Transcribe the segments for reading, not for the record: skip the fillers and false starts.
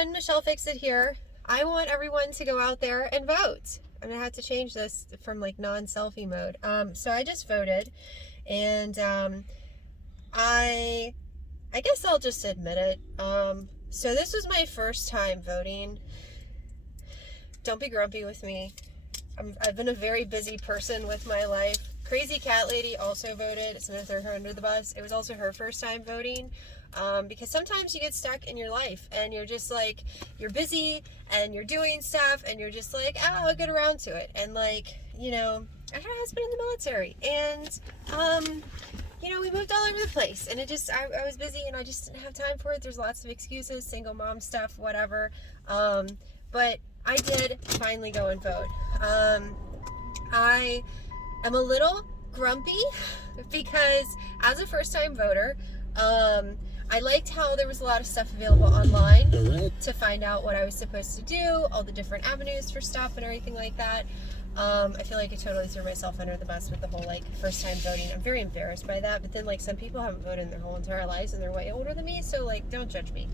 everyone, Michelle Fixit here. I want everyone to go out there and vote. I'm gonna have to change this from like non-selfie mode. So I just voted, and I guess I'll just admit it. So this was my first time voting. Don't be grumpy with me. I've been a very busy person with my life. Crazy Cat Lady also voted, so I'm gonna throw her under the bus. It was also her first time voting. Because sometimes you get stuck in your life and you're just like, you're busy and you're doing stuff and you're just like, oh, I'll get around to it. And like, you know, I had a husband in the military and, you know, we moved all over the place and it just, I was busy and I just didn't have time for it. There's lots of excuses, single mom stuff, whatever. But I did finally go and vote. I am a little grumpy because as a first time voter, I liked how there was a lot of stuff available online to find out what I was supposed to do, all the different avenues for stuff and everything like that. I feel like I totally threw myself under the bus with the whole like first time voting. I'm very embarrassed by that, but then like some people haven't voted in their whole entire lives and they're way older than me, so like don't judge me.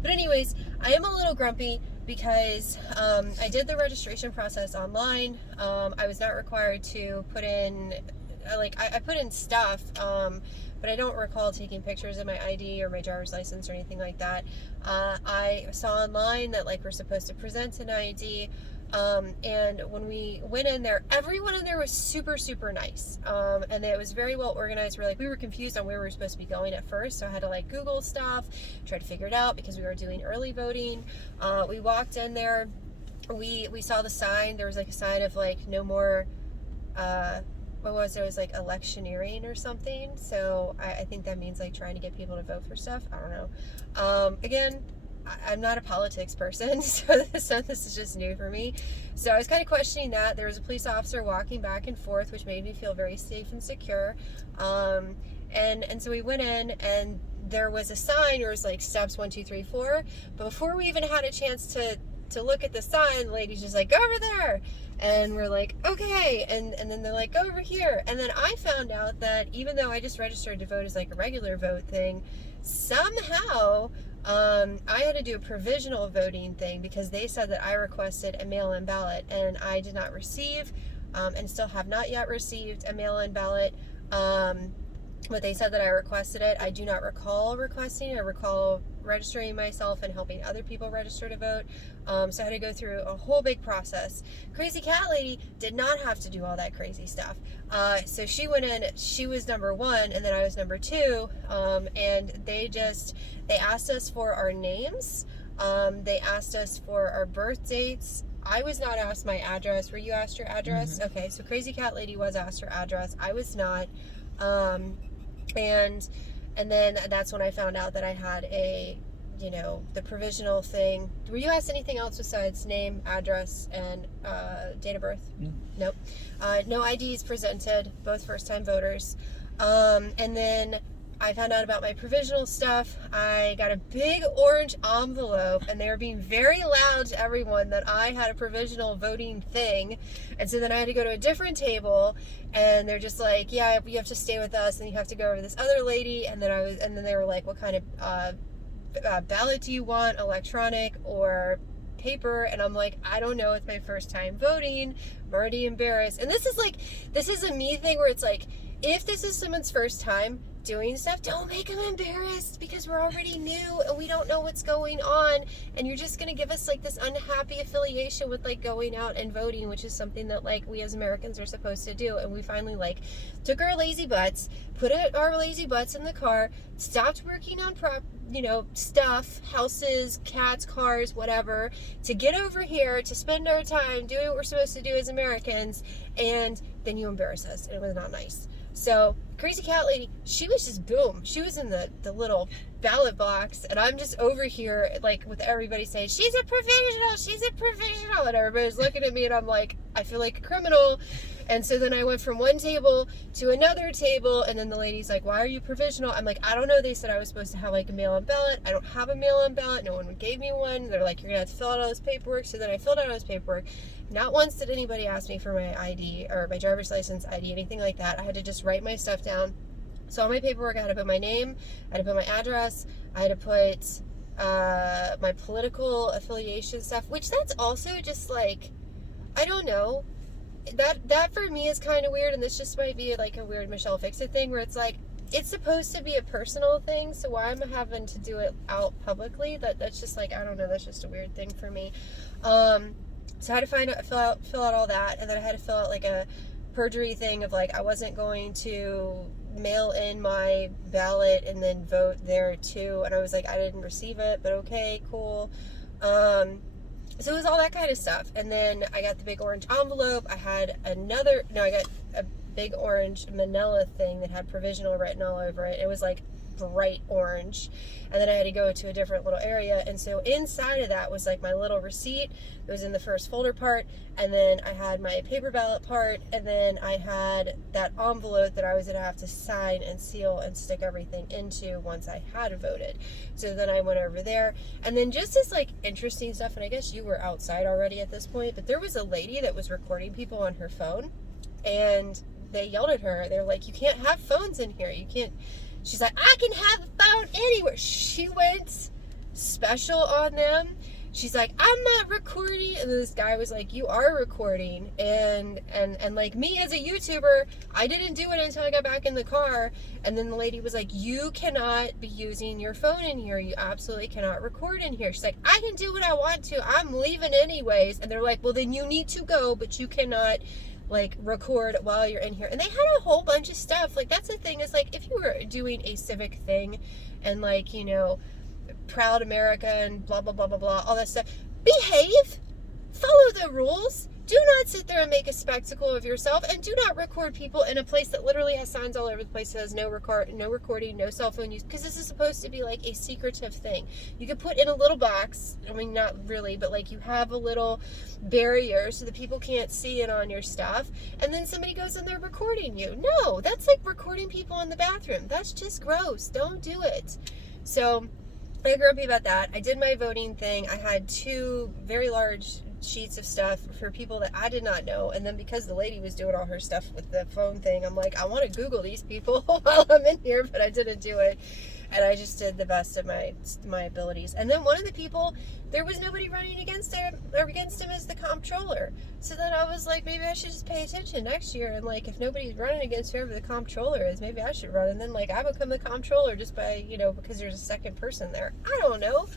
But anyways, I am a little grumpy because I did the registration process online. I was not required to put in, I put in stuff, but I don't recall taking pictures of my ID or my driver's license or anything like that. I saw online that like we're supposed to present an ID, and when we went in there, everyone in there was super, super nice, and it was very well organized. We were confused on where we were supposed to be going at first, so I had to like Google stuff, try to figure it out because we were doing early voting. We walked in there, we saw the sign. There was like a sign of like no more, what was it? It was like electioneering or something. So I think that means like trying to get people to vote for stuff. I don't know. Again, I'm not a politics person, so this is just new for me. So I was kind of questioning that. There was a police officer walking back and forth, which made me feel very safe and secure. And so we went in and there was a sign, there was like steps 1, 2, 3, 4. But before we even had a chance to look at the sign, the lady's just like, go over there. And we're like, okay. And then they're like, go over here. And then I found out that even though I just registered to vote as like a regular vote thing, somehow I had to do a provisional voting thing because they said that I requested a mail-in ballot and I did not receive, and still have not yet received a mail-in ballot. But they said that I requested it. I do not recall requesting. I recall registering myself and helping other people register to vote. So I had to go through a whole big process. Crazy Cat Lady did not have to do all that crazy stuff. So she went in, she was number 1 and then I was number 2. And they asked us for our names. They asked us for our birth dates. I was not asked my address. Were you asked your address? Mm-hmm. Okay, so Crazy Cat Lady was asked her address. I was not. And then that's when I found out that I had the provisional thing. Were you asked anything else besides name, address, and date of birth? No. Nope. No IDs presented, both first-time voters. And then I found out about my provisional stuff. I got a big orange envelope, and they were being very loud to everyone that I had a provisional voting thing. And so then I had to go to a different table, and they're just like, yeah, you have to stay with us, and you have to go over this other lady. And then they were like, what kind of ballot do you want, electronic or paper? And I'm like, I don't know, it's my first time voting. I'm already embarrassed. And this is a me thing where it's like, if this is someone's first time doing stuff, don't make them embarrassed because we're already new and we don't know what's going on, and you're just gonna give us like this unhappy affiliation with like going out and voting, which is something that like we as Americans are supposed to do. And we finally like took our lazy butts, put our lazy butts in the car, stopped working on stuff, houses, cats, cars, whatever, to get over here to spend our time doing what we're supposed to do as Americans, and then you embarrass us, and it was not nice. So Crazy Cat Lady, she was just boom. She was in the little ballot box, and I'm just over here like with everybody saying, she's a provisional, and everybody's looking at me, and I'm like, I feel like a criminal. And so then I went from one table to another table, and then the lady's like, why are you provisional? I'm like, I don't know. They said I was supposed to have like a mail-in ballot. I don't have a mail-in ballot. No one gave me one. They're like, you're gonna have to fill out all this paperwork. So then I filled out all this paperwork. Not once did anybody ask me for my ID or my driver's license, ID, anything like that. I had to just write my stuff down. So on my paperwork, I had to put my name, I had to put my address, I had to put my political affiliation stuff, which that's also just like, I don't know. That for me is kind of weird, and this just might be like a weird Michelle Fix-It thing where it's like, it's supposed to be a personal thing, so why am I having to do it out publicly? That's just like, I don't know, that's just a weird thing for me. So I had to fill out all that, and then I had to fill out like a perjury thing of like, I wasn't going to mail in my ballot and then vote there too, and I was like, I didn't receive it, but okay, cool. So it was all that kind of stuff. And then I got the big orange envelope. I got a big orange manila thing that had provisional written all over it. It was like bright orange. And then I had to go to a different little area. And so inside of that was like my little receipt. It was in the first folder part. And then I had my paper ballot part. And then I had that envelope that I was going to have to sign and seal and stick everything into once I had voted. So then I went over there. And then just as like interesting stuff, and I guess you were outside already at this point, but there was a lady that was recording people on her phone. And they yelled at her. They're like, you can't have phones in here. You can't. She's like, I can have a phone anywhere. She went special on them. She's like, I'm not recording. And this guy was like, you are recording. And like me as a YouTuber, I didn't do it until I got back in the car. And then the lady was like, you cannot be using your phone in here. You absolutely cannot record in here. She's like, I can do what I want to. I'm leaving anyways. And they're like, well, then you need to go, but you cannot like record while you're in here. And they had a whole bunch of stuff. Like, that's the thing, is like, if you were doing a civic thing and like, you know, proud America and blah blah blah blah blah, all that stuff, behave, follow the rules. Do not sit there and make a spectacle of yourself, and do not record people in a place that literally has signs all over the place that says no recording, no cell phone use, because this is supposed to be like a secretive thing. You could put in a little box, I mean, not really, but like you have a little barrier so that people can't see it on your stuff, and then somebody goes in there recording you. No, that's like recording people in the bathroom. That's just gross. Don't do it. So I got grumpy about that. I did my voting thing. I had 2 very large sheets of stuff for people that I did not know, and then because the lady was doing all her stuff with the phone thing, I'm like, I want to Google these people while I'm in here, but I didn't do it, and I just did the best of my abilities. And then one of the people, there was nobody running against him as the comptroller, so then I was like, maybe I should just pay attention next year, and like, if nobody's running against whoever the comptroller is, maybe I should run, and then like I become the comptroller just by, you know, because there's a second person there. I don't know.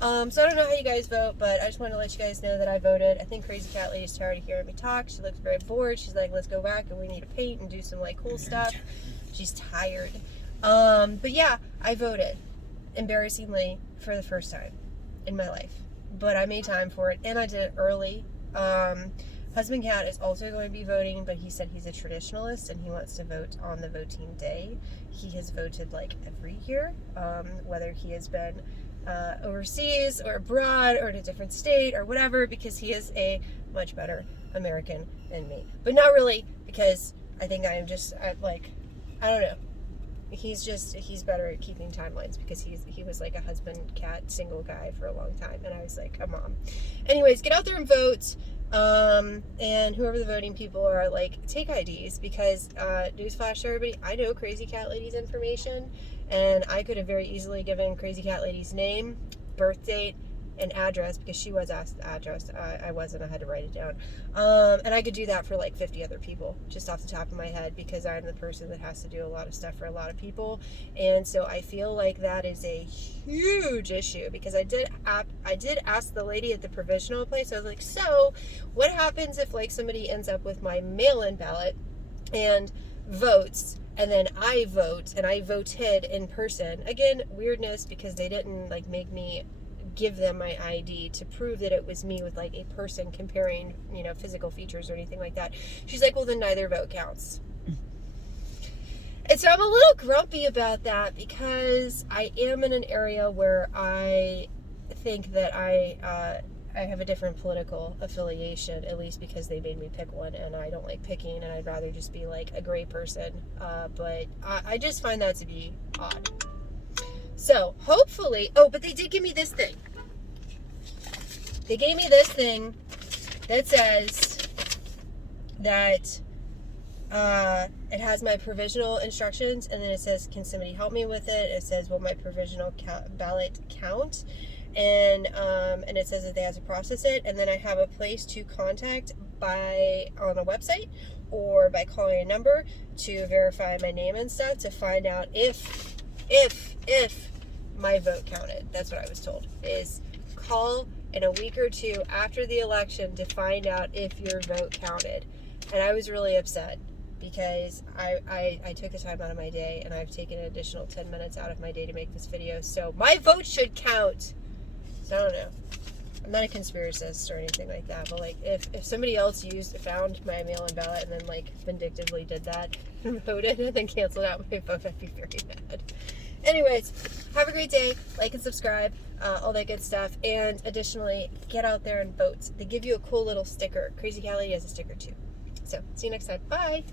So I don't know how you guys vote, but I just wanted to let you guys know that I voted. I think Crazy Cat Lady's tired of hearing me talk. She looks very bored. She's like, let's go back and we need to paint and do some like cool stuff. She's tired. But yeah, I voted, embarrassingly, for the first time in my life. But I made time for it, and I did it early. Husband Cat is also going to be voting, but he said he's a traditionalist and he wants to vote on the voting day. He has voted like every year, whether he has been overseas or abroad or in a different state or whatever, because he is a much better American than me. But not really, because I think I am just I don't know. He's better at keeping timelines, because he was like a husband cat single guy for a long time, and I was like, come on. Anyways, get out there and vote. And whoever the voting people are, like, take IDs, because newsflash to everybody, I know Crazy Cat Lady's information, and I could have very easily given Crazy Cat Lady's name, birth date, and address, because she was asked the address. I wasn't. I had to write it down. And I could do that for like 50 other people, just off the top of my head, because I'm the person that has to do a lot of stuff for a lot of people. And so I feel like that is a huge issue, because I did ask the lady at the provisional place. I was like, so what happens if like somebody ends up with my mail-in ballot and votes, and then I vote, and I voted in person? Again, weirdness, because they didn't like make me give them my ID to prove that it was me with like a person comparing, you know, physical features or anything like that. She's like, well, then neither vote counts. And so I'm a little grumpy about that, because I am in an area where I think that I have a different political affiliation, at least because they made me pick one, and I don't like picking, and I'd rather just be like a gray person. But I just find that to be odd. So, hopefully, but they did give me this thing. They gave me this thing that says that it has my provisional instructions, and then it says, can somebody help me with it? It says, will my provisional ballot count? and it says that they have to process it, and then I have a place to contact on a website or by calling a number to verify my name and stuff to find out if my vote counted. That's what I was told, is call in a week or two after the election to find out if your vote counted. And I was really upset because I took the time out of my day, and I've taken an additional 10 minutes out of my day to make this video, so my vote should count. So I don't know. I'm not a conspiracist or anything like that, but like if somebody else found my mail-in ballot and then like vindictively did that and voted and then canceled out my vote, I'd be very mad. Anyways, have a great day. Like and subscribe, all that good stuff. And additionally, get out there and vote. They give you a cool little sticker. Crazy Callie has a sticker too. So see you next time. Bye.